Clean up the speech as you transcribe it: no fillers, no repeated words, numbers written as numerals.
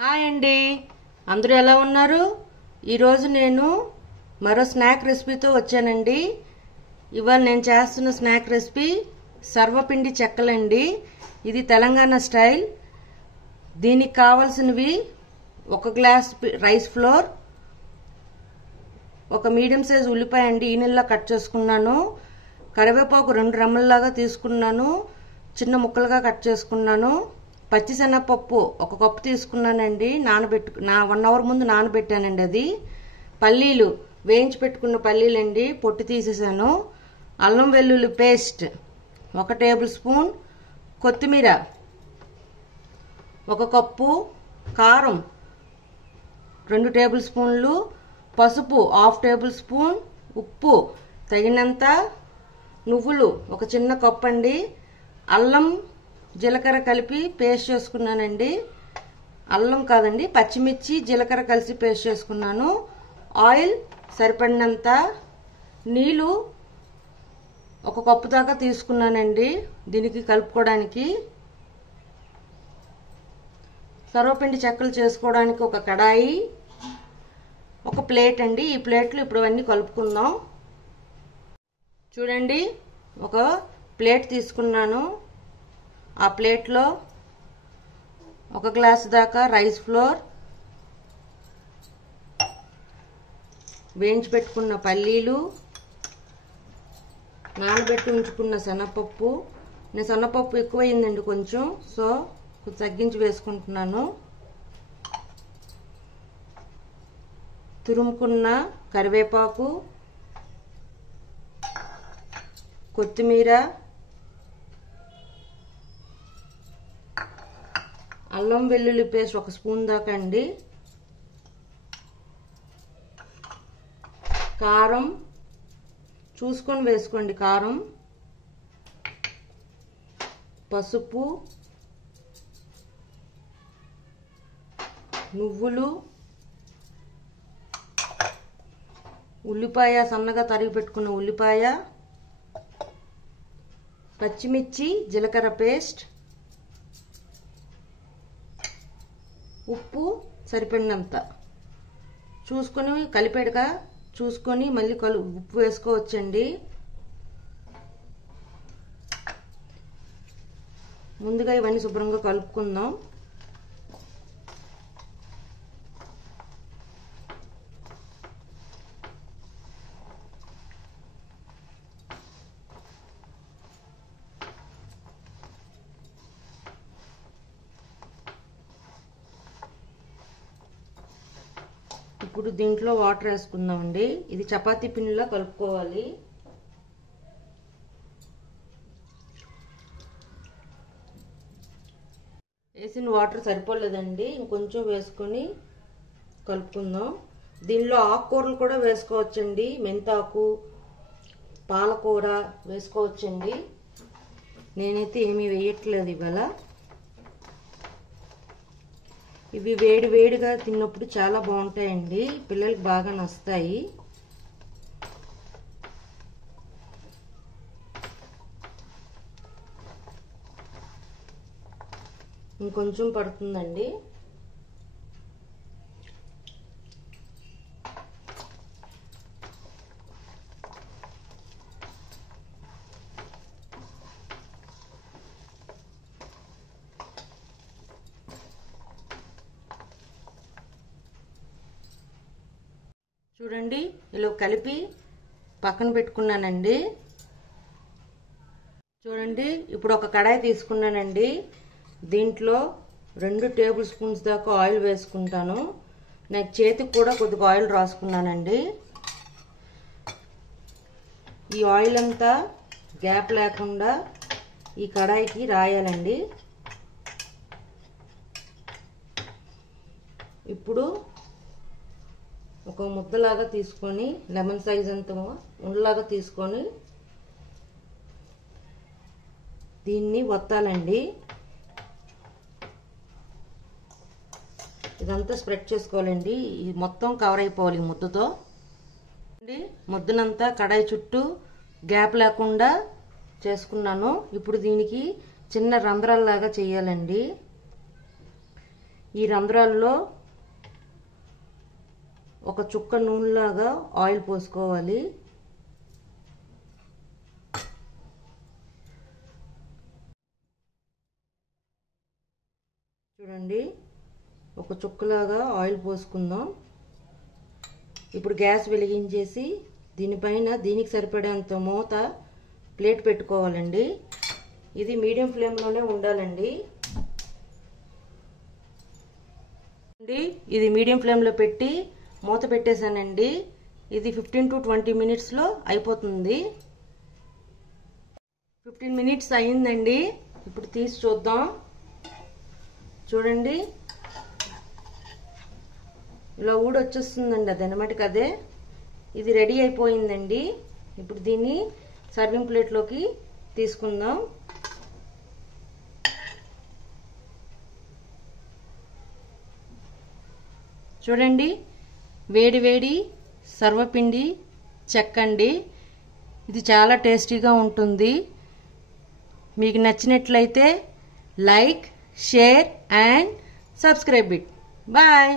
Hi అండి, అందరూ ఎలా ఉన్నారు? ఈరోజు నేను మరో స్నాక్ రెసిపీతో వచ్చానండి. ఇవాళ నేను చేస్తున్న స్నాక్ రెసిపీ సర్వపిండి చెక్కలండి. ఇది తెలంగాణ స్టైల్. దీనికి కావాల్సినవి 1 గ్లాస్ రైస్ ఫ్లోర్, ఒక మీడియం సైజ్ ఉల్లిపాయ అండి, ఈ నీళ్ళ కట్ చేసుకున్నాను. కరివేపాకు 2 రెమ్మల్లాగా తీసుకున్నాను, చిన్న ముక్కలుగా కట్ చేసుకున్నాను. పచ్చిశనగపప్పు 1 కప్పు తీసుకున్నానండి, 1 అవర్ ముందు నానబెట్టానండి. అది పల్లీలు వేయించి పెట్టుకున్న పల్లీలండి, పొట్టు తీసేసాను. అల్లం వెల్లుల్లి పేస్ట్ 1 టేబుల్ స్పూన్, కొత్తిమీర 1 కప్పు, కారం 2 టేబుల్ స్పూన్లు, పసుపు 1/2 టేబుల్ స్పూన్, ఉప్పు తగినంత, నువ్వులు 1 చిన్న కప్పు అండి, అల్లం జీలకర్ర కలిపి పేస్ట్ చేసుకున్నానండి. అల్లం కాదండి, పచ్చిమిర్చి జీలకర్ర కలిసి పేస్ట్ చేసుకున్నాను. ఆయిల్ సరిపడినంత, నీళ్ళు 1 కప్పు దాకా తీసుకున్నానండి దీనికి కలుపుకోవడానికి. సర్వపిండి చెక్కలు చేసుకోవడానికి ఒక కడాయి, ఒక ప్లేట్ అండి. ఈ ప్లేట్లో ఇప్పుడు అన్నీ కలుపుకుందాం. చూడండి, ఒక ప్లేట్ తీసుకున్నాను. ఆ ప్లేట్లో 1 గ్లాసు దాకా రైస్ ఫ్లోర్, వేయించి పెట్టుకున్న పల్లీలు, నానబెట్టి ఉంచుకున్న శనగపప్పు. నేను శనగపప్పు ఎక్కువైందండి కొంచెం, సో కొంచెం తగ్గించి వేసుకుంటున్నాను. తురుముకున్న కరివేపాకు, కొత్తిమీర, అల్లం వెల్లుల్లి పేస్ట్ 1 స్పూన్ దాకా అండి, కారం చూసుకొని వేసుకోండి, కారం, పసుపు, నువ్వులు, ఉల్లిపాయ సన్నగా తరిగి పెట్టుకున్న ఉల్లిపాయ, పచ్చిమిర్చి జీలకర్ర పేస్ట్, ఉప్పు సరిపడినంత చూసుకొని, కలిపేడుగా చూసుకొని మళ్ళీ ఉప్పు వేసుకోవచ్చండి. ముందుగా ఇవన్నీ శుభ్రంగా కలుపుకుందాం. ఇప్పుడు దీంట్లో వాటర్ వేసుకుందామండి. ఇది చపాతీ పిండిలా కలుపుకోవాలి. వేసిన వాటర్ సరిపోలేదండి, ఇంకొంచెం వేసుకొని కలుపుకుందాం. దీనిలో ఆకుకూరలు కూడా వేసుకోవచ్చండి, మెంతాకు, పాలకూర వేసుకోవచ్చండి. నేనైతే ఏమీ వేయట్లేదు ఇవాళ. ఇవి వేడి వేడిగా తిన్నప్పుడు చాలా బాగుంటాయండి, పిల్లలకి బాగా నస్తాయి. ఇంకొంచెం పడుతుందండి. చూడండి, ఇలా కలిపి పక్కన పెట్టుకున్నానండి. చూడండి, ఇప్పుడు ఒక కడాయి తీసుకున్నానండి. దీంట్లో 2 టేబుల్ స్పూన్స్ దాకా ఆయిల్ వేసుకుంటాను. నాకు చేతికి కూడా కొద్దిగా ఆయిల్ రాసుకున్నానండి. ఈ ఆయిల్ అంతా గ్యాప్ లేకుండా ఈ కడాయికి రాయాలండి. ఇప్పుడు ఒక ముద్దలాగా తీసుకొని, లెమన్ సైజ్ అంత ఉండలాగా తీసుకొని దీన్ని వత్తాలండి. ఇదంతా స్ప్రెడ్ చేసుకోవాలండి. ఇది మొత్తం కవర్ అయిపోవాలి ముద్దతో. ముద్దనంతా కడాయి చుట్టూ గ్యాప్ లేకుండా చేసుకున్నాను. ఇప్పుడు దీనికి చిన్న రంధ్రాల్లాగా చేయాలండి. ఈ రంధ్రాల్లో ఒక చుక్క నూనెలాగా ఆయిల్ పోసుకోవాలి. చూడండి, ఒక చుక్కలాగా ఆయిల్ పోసుకుందాం. ఇప్పుడు గ్యాస్ వెలిగించేసి దీనిపైన దీనికి సరిపడేంత మూత ప్లేట్ పెట్టుకోవాలండి. ఇది మీడియం ఫ్లేమ్లోనే ఉండాలండి. ఇది మీడియం ఫ్లేమ్లో పెట్టి మూత పెట్టేశానండి. ఇది 15 to 20 మినిట్స్లో అయిపోతుంది. 15 మినిట్స్ అయిందండి. ఇప్పుడు తీసి చూద్దాం. చూడండి, ఇలా ఊడొచ్చేస్తుందండి. అది అనమాట అదే. ఇది రెడీ అయిపోయిందండి. ఇప్పుడు దీన్ని సర్వింగ్ ప్లేట్లోకి తీసుకుందాం. చూడండి, వేడి వేడి సర్వపిండి చెక్కండి. ఇది చాలా టేస్టీగా ఉంటుంది. మీకు నచ్చినట్లయితే like, share and subscribe it. Bye.